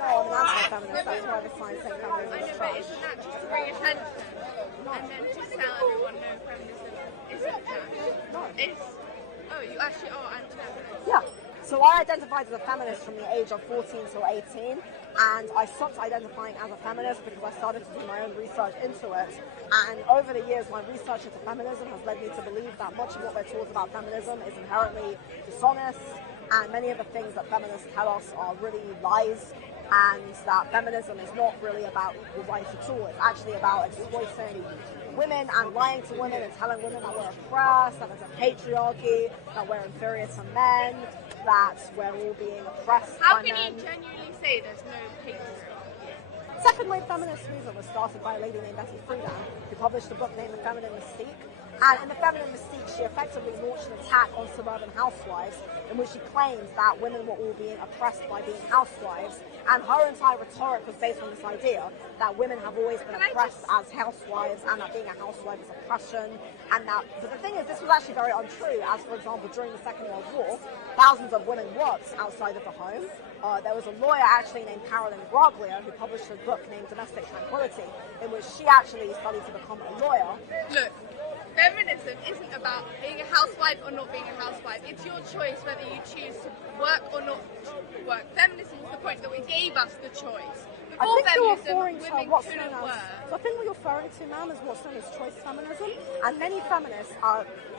No, I'm an anti-feminist. That's why the sign saying feminism I is know, but trash. isn't that just to bring attention? And then just tell everyone, no, feminism isn't trash. No. It's, oh, you actually are anti-feminist. Yeah. So I identified as a feminist from the age of 14 till 18, and I stopped identifying as a feminist because I started to do my own research into it. And over the years, my research into feminism has led me to believe that much of what we're taught about feminism is inherently dishonest, and many of the things that feminists tell us are really lies, and that feminism is not really about equal rights at all. It's actually about exploiting women and lying to women and telling women that we're oppressed, that there's a patriarchy, that we're inferior to men, that we're all being oppressed How by can men. you genuinely say there's no patriarchy? Second wave feminist movement was started by a lady named Betty Friedan, who published a book named The Feminine Mystique. And in The Feminine Mystique, she effectively launched an attack on suburban housewives, in which she claimed that women were all being oppressed by being housewives. And her entire rhetoric was based on this idea that women have always been oppressed as housewives, and that being a housewife is oppression. And that, but the thing is, this was actually very untrue, as for example, during the Second World War, thousands of women worked outside of the home. There was a lawyer actually named Carolyn Broglia who published a book named Domestic Tranquility, in which she actually studied to become a lawyer. Look, feminism isn't about being a housewife or not being a housewife. It's your choice whether you choose to work or not work. Feminism is the point that we gave us the choice. I Before think you're feminism, referring to women what's couldn't known as. work. So I think what you're referring to, ma'am, is what's known as choice feminism. And many feminists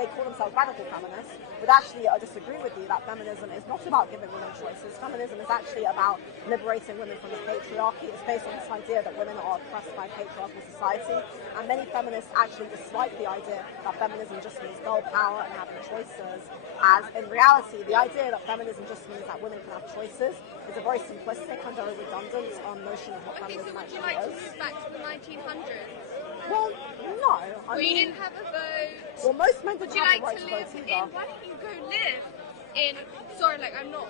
they call themselves radical feminists, would actually disagree with you that feminism is not about giving women choices. Feminism is actually about liberating women from the patriarchy. It's based on this idea that women are oppressed by patriarchal society. And many feminists actually dislike the idea that feminism just means girl power and having choices. As in reality, the idea that feminism just means that women can have choices is a very simplistic and very redundant notion of what Okay, so feminism would you actually like to is. move back to the 1900s? Well, no. I Where you mean, didn't have a vote? well, most men Would didn't you have like the right to to live vote in, either. why don't you go live in, sorry, like I'm not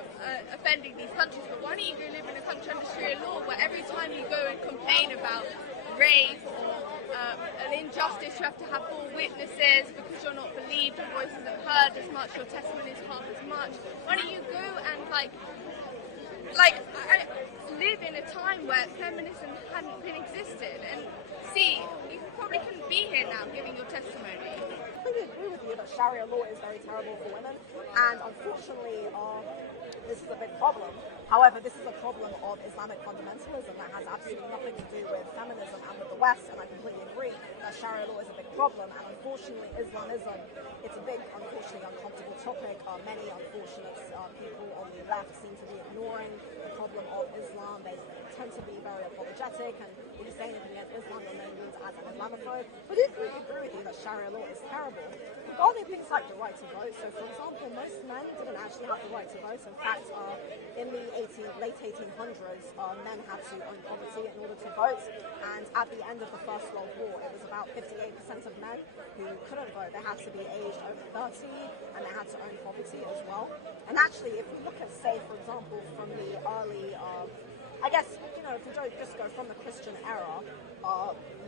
offending these countries, but why don't you go live in a country under Sharia law where every time you go and complain about rape or an injustice, you have to have 4 witnesses because you're not believed, your voice isn't heard as much, your testimony is half as much. Why don't you go and I live in a time where feminism hadn't been existed, and see, you probably couldn't be here now giving your testimony. I completely agree with you that Sharia law is very terrible for women, and unfortunately, this is a big problem. However, this is a problem of Islamic fundamentalism that has absolutely nothing to do with feminism and with the West, and I completely agree that Sharia law is a big problem, and unfortunately, Islamism, it's a big, unfortunately, uncomfortable topic. Many unfortunate people on the left seem to be ignoring the problem of Islam. They tend to be very apologetic, and when you say anything against Islam, you're known as an Islamophobe. But I do agree with you that Sharia law is terrible. Regarding things like the right to vote, so for example, most men didn't actually have the right to vote. In fact, in the late 1800s, men had to own property in order to vote, and at the end of the First World War, it was about 58% of men who couldn't vote. They had to be aged over 30, and they had to own property as well. And actually, if we look at, say, for example, from the early, I guess, if we just go from the Christian era,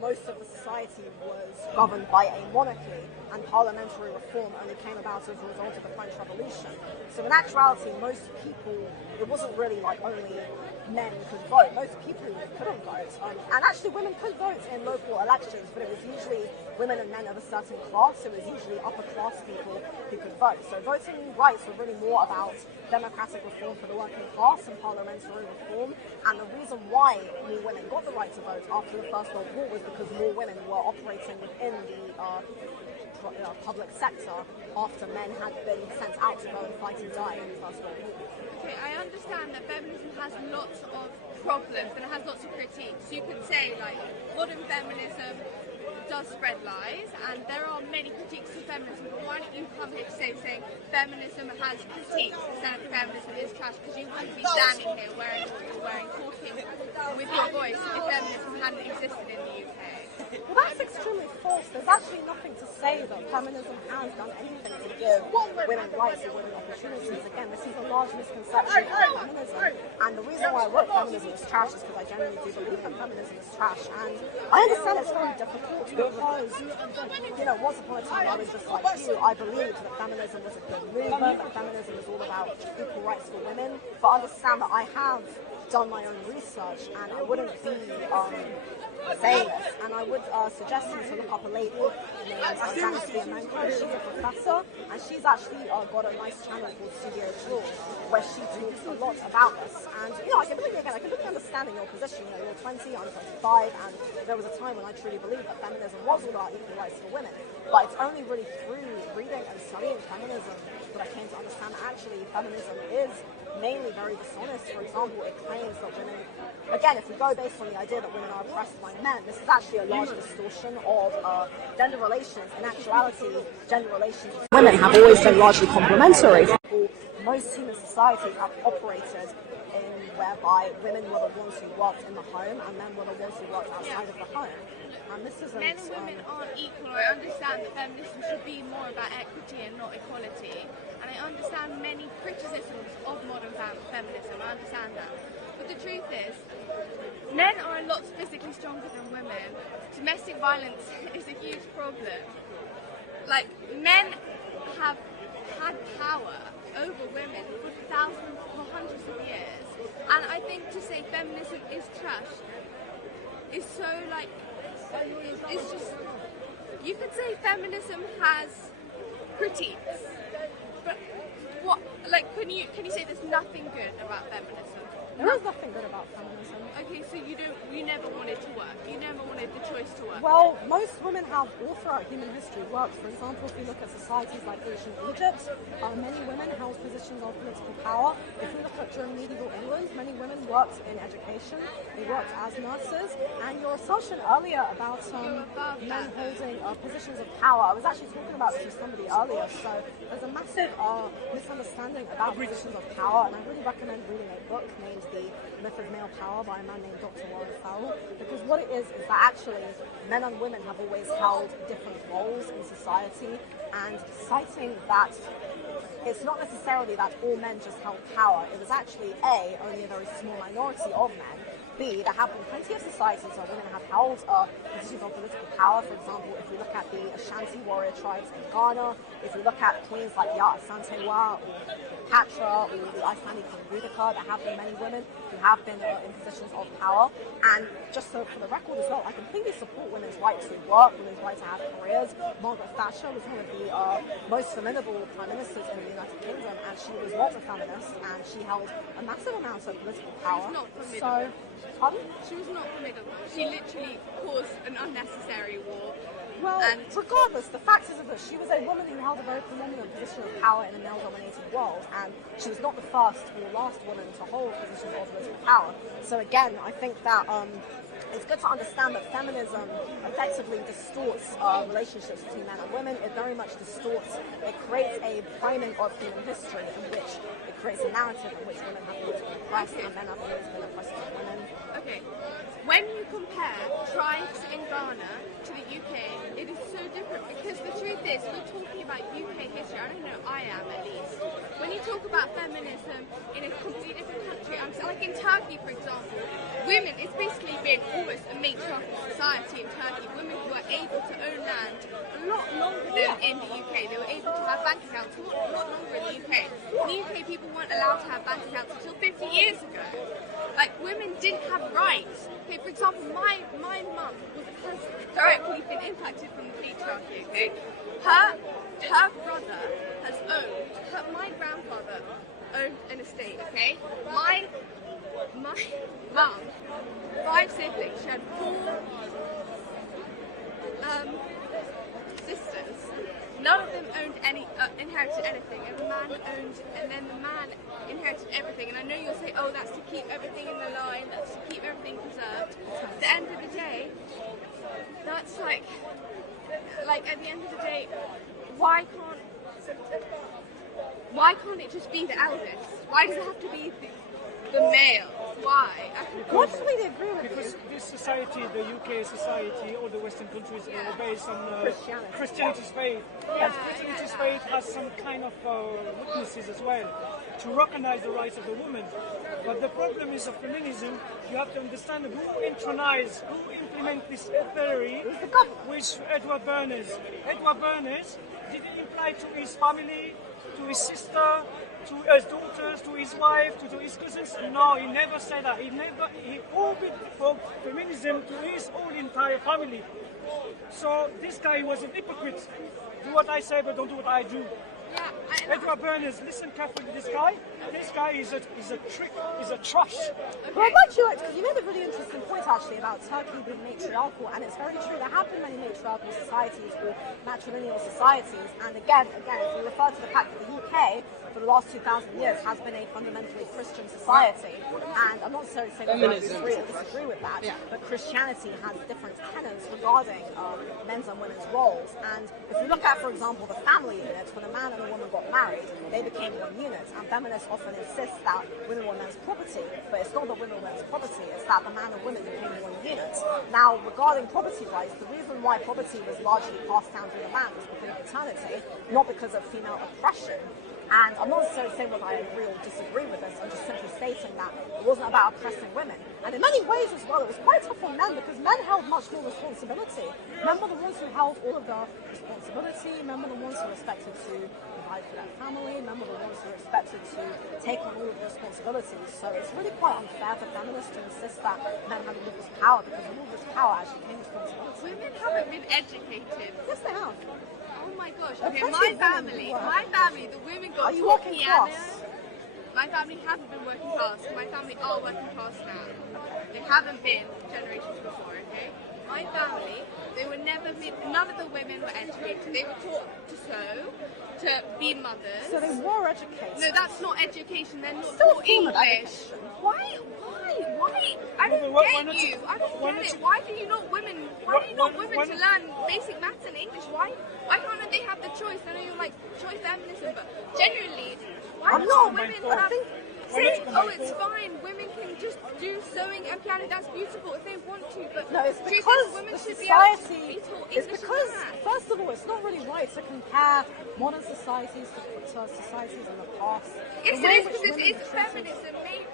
most of the society was governed by a monarchy, and parliamentary reform only came about as a result of the French Revolution. So in actuality, most people, it wasn't really like only men could vote. Most people couldn't vote. And actually women could vote in local elections, but it was usually women and men of a certain class. So it was usually upper class people who could vote. So voting rights were really more about democratic reform for the working class and parliamentary reform. And the reason why more women got the right to vote after the First World War was because more women were operating within the public sector after men had been sent out to go and fight and die in the First World War. Okay, I understand that feminism has lots of problems and it has lots of critiques. You could say, like, modern feminism does spread lies, and there are many critiques to feminism, but why don't you come here today saying feminism has critiques instead of feminism is trash, because you wouldn't be standing here wearing what you're wearing, talking with your voice if feminism hadn't existed in the UK. Well, that's extremely false. There's actually nothing to say that feminism has done anything to give women rights or women opportunities. Again, this is a large misconception of feminism. And the reason why I wrote feminism is trash is because I genuinely do believe that feminism is trash. And I understand it's very difficult because, once upon a time I was just like you. I believed that feminism was a good movement, that feminism is all about equal rights for women. But understand that I have done my own research, and I wouldn't be saying this, and I would suggest you to look up a lady named Manko. She's a professor, and she's actually got a nice channel called Studio Jewel, where she talks a lot about this. And I can really understand your position. You're 20, I'm 25, and there was a time when I truly believed that feminism was all about equal rights for women. But it's only really through reading and studying feminism that I came to understand that actually feminism is mainly very dishonest. For example, it claims that women, again, if we go based on the idea that women are oppressed by men, this is actually a large distortion of gender relations. In actuality, gender relations with women have always been largely complementary. Most human societies have operated in whereby women were the ones who worked in the home and men were the ones who worked outside of the home. And this isn't, men and women aren't equal. I understand that feminism should be more about equity and not equality. And I understand many criticisms of modern feminism. I understand that. But the truth is, men are a lot physically stronger than women. Domestic violence is a huge problem. Like, men have had power over women for thousands, for hundreds of years. And I think to say feminism is trash is so, like, it's just, you could say feminism has critiques, but what, like, can you say there's nothing good about feminism? There is nothing good about feminism. Okay, so you never wanted to work. You never wanted the choice to work. Well, most women have all throughout human history worked. For example, if we look at societies like ancient Egypt, many women held positions of political power. If we look at during medieval England, many women worked in education. They worked as nurses. And your assumption earlier about men holding positions of power, I was actually talking about this with somebody earlier. So there's a massive misunderstanding about positions of power, and I really recommend reading a book named The Myth of Male Power by a man named Dr. Warren Farrell, because what it is that actually men and women have always held different roles in society, and citing that it's not necessarily that all men just held power. It was actually A, only a very small minority of men. B, there have been plenty of societies where women have held positions of political power. For example, if we look at the Ashanti warrior tribes in Ghana, if we look at queens like Ya Asante-Wa or Patra or the Icelandic Queen Boudica, there have been many women who have been in positions of power. And just so for the record as well, I completely support women's right to work, women's right to have careers. Margaret Thatcher was one of the most formidable prime ministers in the United Kingdom, and she was not a feminist, and she held a massive amount of political power. She's not formidable. Pardon? She was not formidable. She literally caused an unnecessary war. Well, regardless, the fact is that she was a woman who held a very prominent position of power in a male-dominated world, and she was not the first or last woman to hold positions of political power. So again, I think that it's good to understand that feminism effectively distorts relationships between men and women. It very much distorts, it creates a framing of human history in which it creates a narrative in which women have always been oppressed and men have always been oppressed by women. Okay, when you compare tribes in Ghana to the UK, it is so different, because the truth is, we're talking about UK history. I don't know, I am at least. When you talk about feminism in a completely different country, like in Turkey, for example, women, it's basically been almost a matriarchal society in Turkey. Women were able to own land a lot longer than in the UK. They were able to have bank accounts a lot longer in the UK. In the UK, people weren't allowed to have bank accounts until 50 years ago. Like, women didn't have rights. Okay, for example, my mum has directly been impacted from the patriarchy, okay? Her brother has owned, my grandfather owned an estate, okay? My mum, 5 siblings, she had 4 sisters. None of them owned inherited anything, and then the man inherited everything. And I know you'll say, oh, that's to keep everything in the line, that's to keep everything preserved. At the end of the day, that's like at the end of the day, why can't it just be the eldest? Why does it have to be the male? Why? Why completely agree with Because you. this society, the UK society, all the Western countries are based on Christianity. Christianity's faith. And Christianity's faith has some kind of weaknesses as well to recognize the rights of the woman. But the problem is of feminism, you have to understand who implement this theory, which Edward Bernays. Edward Bernays didn't imply to his family, to his sister, to his daughters, to his wife, to his cousins. No, he never said that. He opened for feminism to his whole entire family. So this guy was an hypocrite. Do what I say, but don't do what I do. Yeah, Edward Bernays, listen carefully to this guy. This guy is a trick, is a trash. Well, I'd like you, because you made a really interesting point actually about Turkey being matriarchal, and it's very true. There have been many matriarchal societies or matrilineal societies, and again, if we refer to the fact that the UK for the last 2,000 years has been a fundamentally Christian society, and I'm not necessarily saying that I disagree with that, but Christianity has different tenets regarding men's and women's roles. And if you look at, for example, the family unit, when a man and a woman got married, they became one unit, and feminists often insist that women were men's property, but it's not that women were men's property, it's that the man and women became one unit. Now, regarding property rights, the reason why property was largely passed down through the man was because of paternity, not because of female oppression. And I'm not necessarily saying whether I agree or disagree with this, I'm just simply stating that it wasn't about oppressing women. And in many ways as well, it was quite tough on men because men held much more responsibility. Men were the ones who held all of the responsibility, men were the ones who were expected to provide for their family, men were the ones who were expected to take on all of the responsibilities. So it's really quite unfair for feminists to insist that men have all of this power, because with all this power actually came responsibility. women haven't been educated. Yes, they have. Oh my gosh. There are Okay, plenty my of women who family, the women got Are you taught working piano. class? My family haven't been working class. My family are working class now. They haven't been generations before, okay? My family, none of the women were educated. They were taught to sew, to be mothers. So they were educated. No, that's not education. They're not Still a taught form of English. education. Why? I don't Why get not you. I don't why get not it. you- Why do you not women? Why do you not women to learn basic maths and English? Why can't they have the choice? I know you're like choice feminism, but generally, why I'm can't not. women I have? think Say, oh, it's fine. Women can just do sewing and piano. That's beautiful if they want to. But no, it's truth is, because women the should be able to society. be taught It's English because, and maths. first of all, it's not really right to compare modern societies to societies in the past. Yes, The way it is in which because women it's are treated- feminism, mate.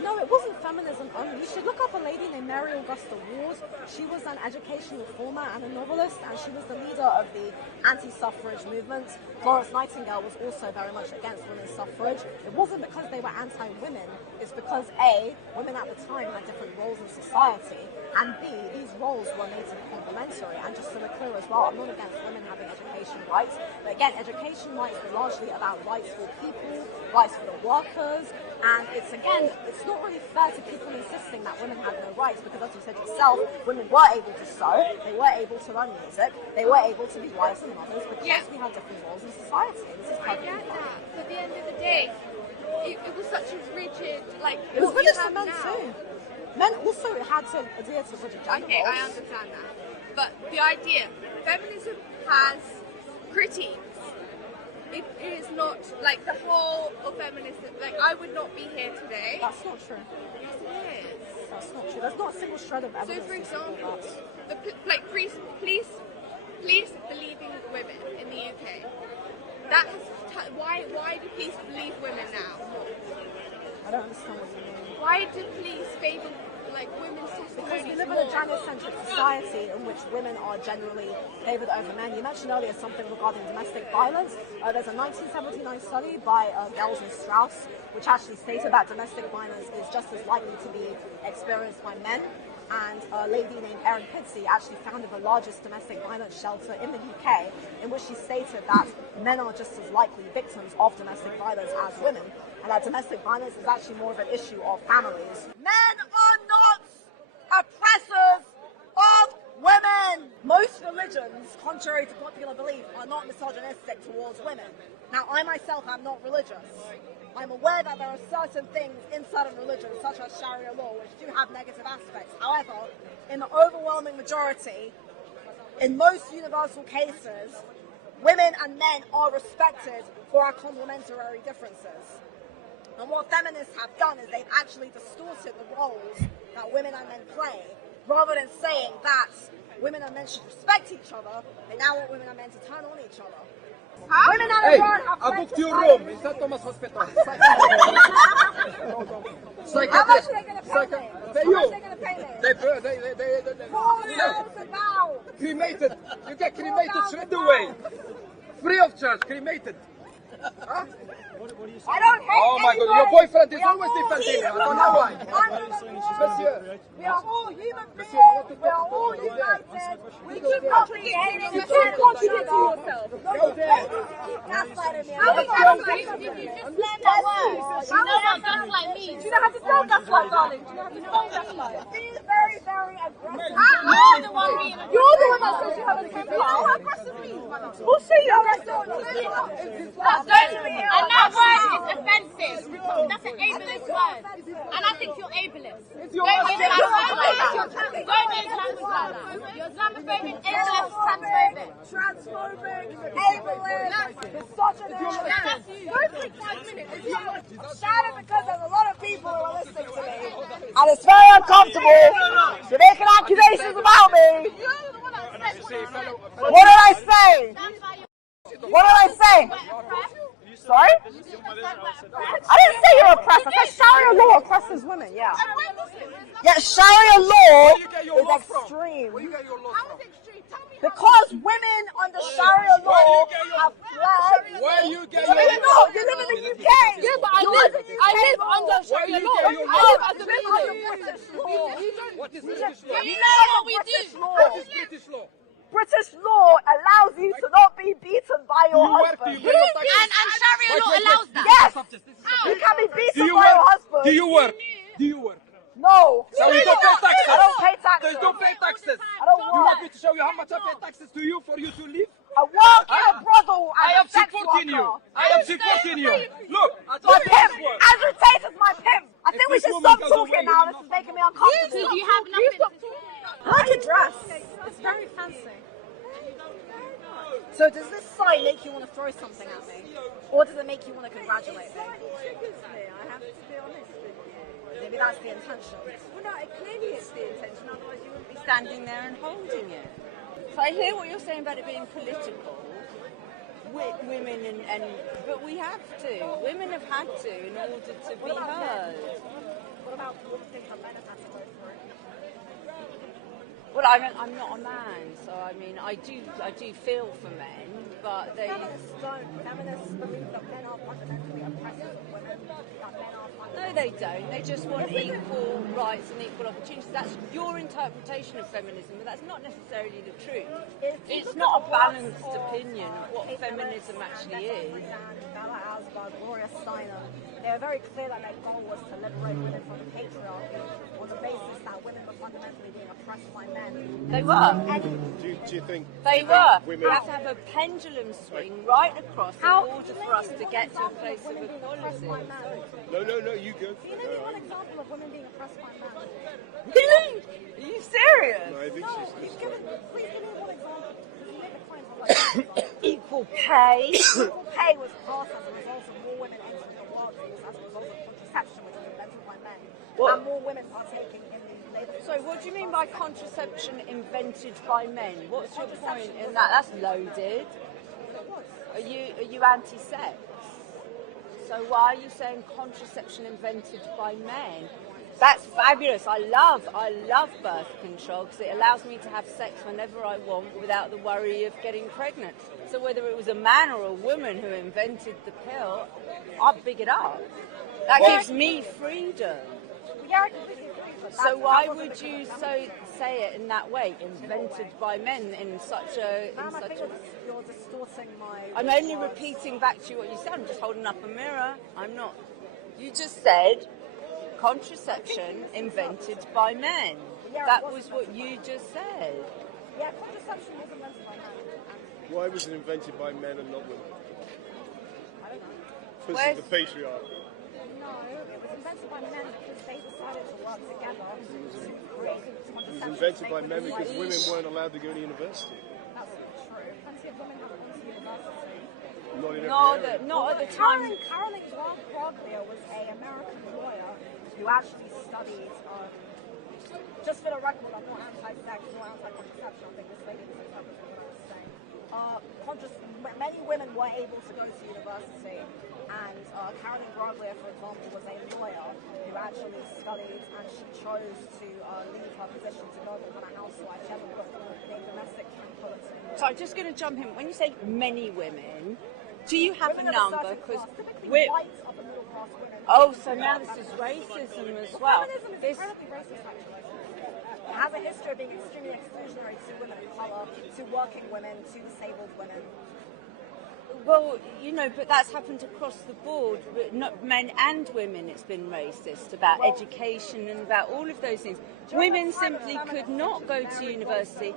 No, it wasn't feminism only. You should look up a lady named Mary Augusta Ward. She was an education reformer and a novelist, and she was the leader of the anti-suffrage movement. Florence Nightingale was also very much against women's suffrage. It wasn't because they were anti-women. It's because A, women at the time had different roles in society, and B, these roles were made to be complementary. And just so we're clear as well, I'm not against women having education rights, but again, education rights were largely about rights for people, rights for the workers, and it's not really fair to keep on insisting that women have no rights, because as you said yourself, women were able to sew, they were able to learn music, they were able to be wives and mothers, because we have different roles in society. This is I perfectly get fine. that. But at the end of the day, it was such a rigid, like, It was what we rigid for have men now. too. Men also had to adhere to rigid gender Okay, roles. I understand that. But the idea, feminism has critiques. It is not like the whole of feminism. Like, I would not be here today. That's not true. Yes, it is. That's not true. There's not a single shred of So, evidence. for to support example, that. police believing women in the UK. That has why do police believe women now? I don't understand what you mean. Why do police favour women's Because testimonies we live in more? a gender-centric society in which women are generally favoured over men. You mentioned earlier something regarding domestic violence. There's a 1979 study by Gels and Strauss, which actually stated that domestic violence is just as likely to be experienced by men. And a lady named Erin Pitsey actually founded the largest domestic violence shelter in the UK, in which she stated that men are just as likely victims of domestic violence as women, and that domestic violence is actually more of an issue of families. Men are not oppressors of women! Most religions, contrary to popular belief, are not misogynistic towards women. Now, I myself am not religious. I'm aware that there are certain things in certain religions, such as Sharia law, which do have negative aspects. However, in the overwhelming majority, in most universal cases, women and men are respected for our complementary differences. And what feminists have done is they've actually distorted the roles that women and men play. Rather than saying that women and men should respect each other, they now want women and men to turn on each other. Huh? Women and men have I booked your room in St. Thomas Hospital. How much are they going to pay me? How much are they going to pay me? They £4,000. cremated. You get cremated straight away. Free of charge, cremated. Huh? I don't hate Oh my God, your boyfriend is always defending me. I don't know why. Monsieur. We are all human beings. Monsieur, what to We are talk all to? united. We keep contradicting yourself. Go there. Keep gaslighting me. How is gaslighting? You just learn that word. You know what gaslight means. Do you know how to spell gaslight, darling? Do you know how to spell gaslight? Being very, very aggressive. You're the one being aggressive. You're the one that says you have a temper. You know what aggressive means? We'll see you aggressive. And that word is offensive. That's an ableist word. And I think you're ableist. Don't use language like that. You're Islamophobic, ableist, transphobic. Ableist. It's such an illness. Don't take 5 minutes. I'm shouting because there's a lot of people who are listening to me. And it's very uncomfortable. You're making accusations about me. What did I say? What did I say? Sorry? I didn't say you're oppressed. I said Sharia law oppresses women, yeah. Yeah, Sharia law is extreme. Where you get your law from? Because women under Sharia law have fled. Where you get No, your you don't. You live in the UK. Yeah, but I live under Sharia law. get your I live law? under British law. What is British law? You know what we do. What is British law? British law allows you to not be beaten by your You work, husband. do you pay your taxes? And Sharia law allows that. Yes, This is you can be Do beaten you by your work? husband. Do you work? Do you work? No. So you don't pay taxes? I don't pay taxes. They don't pay taxes. I don't You work. want me to show you how much I pay taxes to you for you to leave? I work in a brothel I as am a sex supporting you. worker. I am supporting you. Look, I My told you pimp. this work. Andrew Tate is my pimp. I think we this should woman stop goes talking away, now. you This will is making me uncomfortable. Do you have nothing to do? I like your dress. It's very fancy. So does this sign make you want to throw something at me? Or does it make you want to congratulate me? I have to be honest with you. Maybe that's the intention. Well, no, clearly it's the intention, otherwise you wouldn't be standing there and holding it. So I hear what you're saying about it being political with women, but we have to. Women have had to in order to be heard. What about all the things that men have had to go through? Well, I'm not a man, so I mean, I do feel for men, but they. Feminists don't. Feminists believe that men are fundamentally oppressive of women. That men are No, they don't. They just want equal rights and equal opportunities. That's your interpretation of feminism, but that's not necessarily the truth. It's not a balanced opinion of what feminism actually is. Bella Asbar, Gloria Steinem, they were very clear that their goal was to liberate women from the patriarchy on the basis that women were fundamentally being oppressed by men. They were. Do you think They were. women- We have to have a pendulum swing right across in order for us to get to a place of equality. No, you go. Can you name me one example of women being oppressed by men? Really? Are you serious? No, I think No, she's please give me one example. You make the claims of like Equal pay. equal pay was passed as a result of more women entering the workforce as a result of contraception, which was invented by men, What? and more women partaking in the labour force. So what do you mean by contraception invented by men? What's your point in that? That's loaded. Are you anti-sex? So why are you saying contraception invented by men? That's fabulous. I love birth control because it allows me to have sex whenever I want without the worry of getting pregnant. So whether it was a man or a woman who invented the pill, I'd big it up. That gives me freedom. Yeah, I completely agree. But So why would you say it in that way? Invented by men in such a. Ma'am, I think you're distorting my. I'm only repeating back to you what you said. I'm just holding up a mirror. I'm not. You just said contraception invented by men. Yeah, That it was what you just said. Yeah, contraception was invented by men. Why was it invented by men and not women? I don't know. Because Where's- of the patriarchy. No, it was invented by men because they decided to work together to create contraception. It was invented by to men make because women women weren't allowed to go to university. That's not true. Plenty of women have gone to university. Not in every area. Not at the time. Caroline Groglia was an American lawyer who actually studied, just for the record, I'm not anti-sex, nor anti-contraception. I think this lady was exactly what I was saying. Many women were able to go to university, and Caroline Groglia, for example, was a lawyer who actually studied, and she chose to leave her position to go become a housewife. She had a domestic tranquility. So I'm just going to jump in. When you say many women, do you have a Women of number? certain Because class, typically white upper middle class women. oh, so now this is racism as well. Feminism is incredibly racist, actually. It has a history of being extremely exclusionary to women of colour, to working women, to disabled women. Well, you know, but that's happened across the board. But not men and women, it's been racist about education and about all of those things. Women simply could not go to university.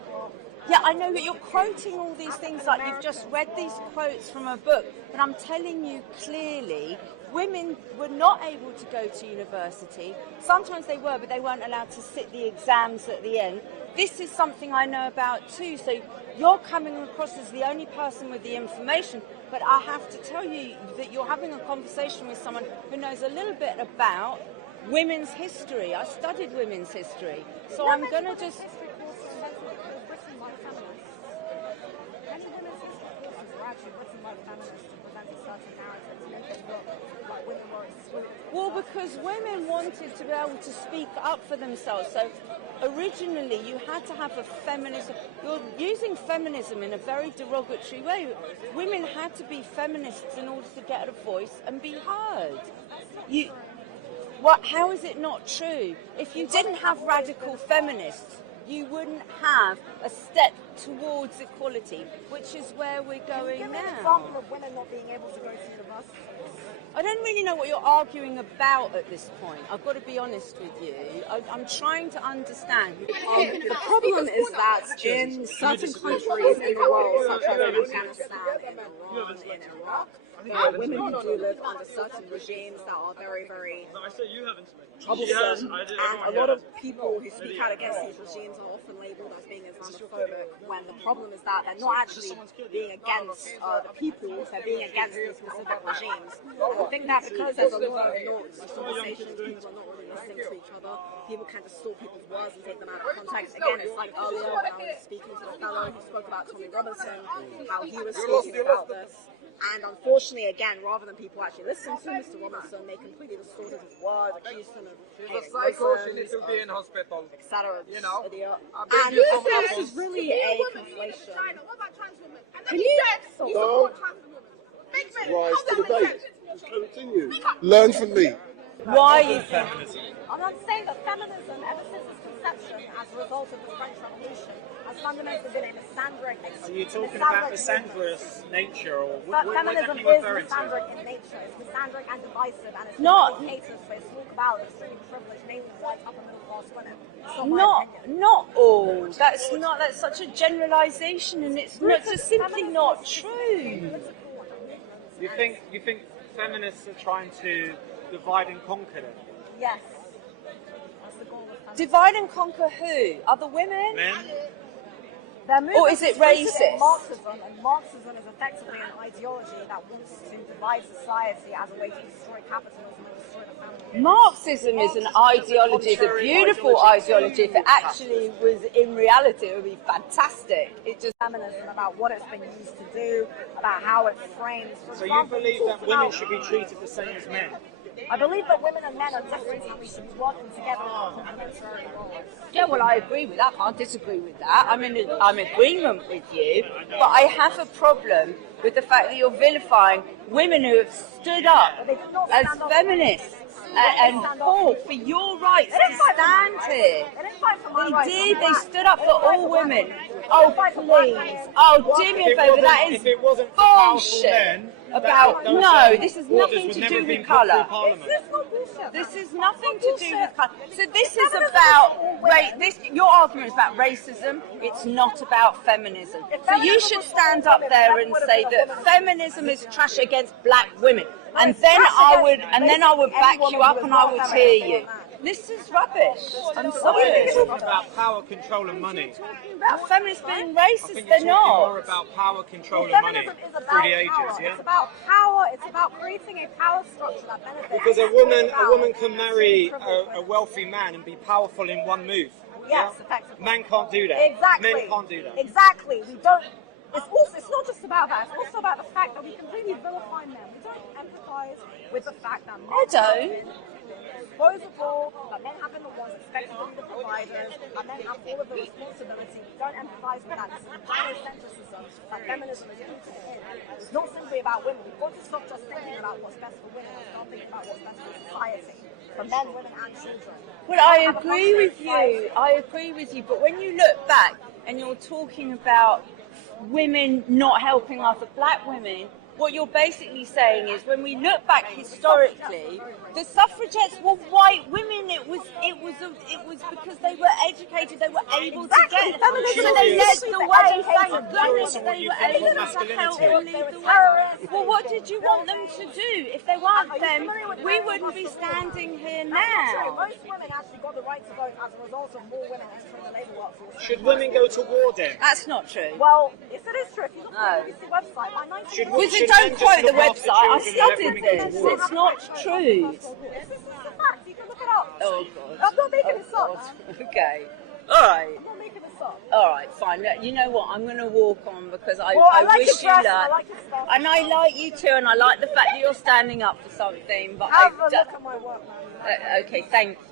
Yeah, I know that you're quoting all these things like you've just read these quotes from a book, but I'm telling you clearly, women were not able to go to university. Sometimes they were, but they weren't allowed to sit the exams at the end. This is something I know about too. So you're coming across as the only person with the information, but I have to tell you that you're having a conversation with someone who knows a little bit about women's history. I studied women's history, so I'm going to just... Many women's history courses were actually written by feminists to present a certain narrative to make it look like women were excluded. Well, because women wanted to be able to speak up for themselves. So originally you had to have a feminism. You're using feminism in a very derogatory way. Women had to be feminists in order to get a voice and be heard. How is it not true? If you didn't have radical feminists, you wouldn't have a step towards equality, which is where we're going Give me an now. example of women not being able to go to university. I don't really know what you're arguing about at this point. I've got to be honest with you. I'm trying to understand. The problem is that in certain countries in the world, such as in Afghanistan, in Iran, in Iraq, women who do live under certain regimes that are very, very troublesome, and a lot of people who speak out against these regimes are often labelled as being Islamophobic, when the problem is that they're not actually being against the people, they're being against these specific regimes. I think that because there's a lot of noise and conversations, people are not really listening to each other, people can distort people's words and take them out of context. Again, it's like earlier when I was speaking to the fellow who spoke about Tommy Robinson, how he was speaking about this. And unfortunately, again, rather than people actually listening to Mr. Robinson, they completely distorted his words, accused him of She's a psycho, she needs to be in hospital. etc. You know? Idiot. And this is really a conflation. Can you Don't rise to the bait. Just continue. Learn from me. Why are you feminism? I'm not saying that feminism, ever since its conception as a result of the French Revolution, has fundamentally been a misandric. Are you talking about misandrous nature, or But what feminism exactly are you is referring to? misandric in nature. It's misandric and divisive, and it's Not- caters for its talk about extremely privileged, namely white upper middle class women. It's not my opinion. Not all. That's such a generalisation, and it's just simply not true. You think feminists are trying to divide and conquer them? Yes. That's the goal of feminism. Divide and conquer who? Other women? Men? Their movement Or is it rooted in racist? Marxism, and Marxism is effectively an ideology that wants to divide society as a way to destroy capitalism and destroy the family. Marxism is an ideology. It's a beautiful ideology. If it actually was in reality, it would be fantastic. It just Feminism about what it's been used to do, about how it frames. For So you example, believe it that talks women about- should be treated the same as men? I believe that women and men are different and we should be working together in complementary roles. yeah, well, I agree with that. I can't disagree with that. I'm in agreement with you, but I have a problem with the fact that you're vilifying women who have stood up as feminists and fought for your rights to stand here. They didn't fight for my They rights. did. They They stood up for didn't fight all black women. men. Oh, They didn't fight for black men. please. Oh, do me a favour. That is If it wasn't for powerful bullshit. men, About those, no, this has orders nothing would to never do have been with put through colour. Parliament. This is not bullshit. This is nothing to do with colour. So this is about your argument is about racism. It's not about feminism. So you should stand up there and say that feminism is trash against black women, and then I would back you up and I would hear you. This is rubbish. I'm We're sorry. talking about power, control, and money. About feminists being I racist, think they're you're talking more not. about power, control, and money Feminism is about through the ages. power. Yeah. It's about power. It's about creating a power structure that benefits. Because a woman can marry privilege. a wealthy man and be powerful in one move. Yes, Yeah? effectively. Man can't do that. Exactly. Men can't do that. Exactly. We don't. It's not just about that. It's also about the fact that we completely vilify men. We don't empathise with the fact that men I don't. disposable, that men have been the ones expected to be the providers, that men have all of the responsibility. We don't empathise with that. This is the gynocentrism that feminism is rooted in. It's not simply about women. We've got to stop just thinking about what's best for women and start thinking about what's best for society, for men, women, and children. Well, I agree with you. I agree with you. But when you look back and you're talking about women not helping other black women, what you're basically saying is when we look back historically, the suffragettes were white women. It was because they were educated, they were able to get. So they led the way. Thank goodness they were able to help and lead the way. Well, what did you want them to do? If they weren't them, we wouldn't be standing here now. Most women actually got the right to vote as a result of more women entering the labour workforce. Should women go to war then? That's not true. Well, yes, it is true. If you look at the BBC website, by 19... Don't quote the website. I studied this. It's not true. This is a fact. You can look it up. Oh God. I'm not making this up. Okay. All right. I'm not making this up. All right. Fine. Look, you know what? I'm going to walk on because I like wish your dress, you I luck. like your stuff. And I like you too, and I like the fact that you're standing up for something. But Have a look at my work, man. okay. Thank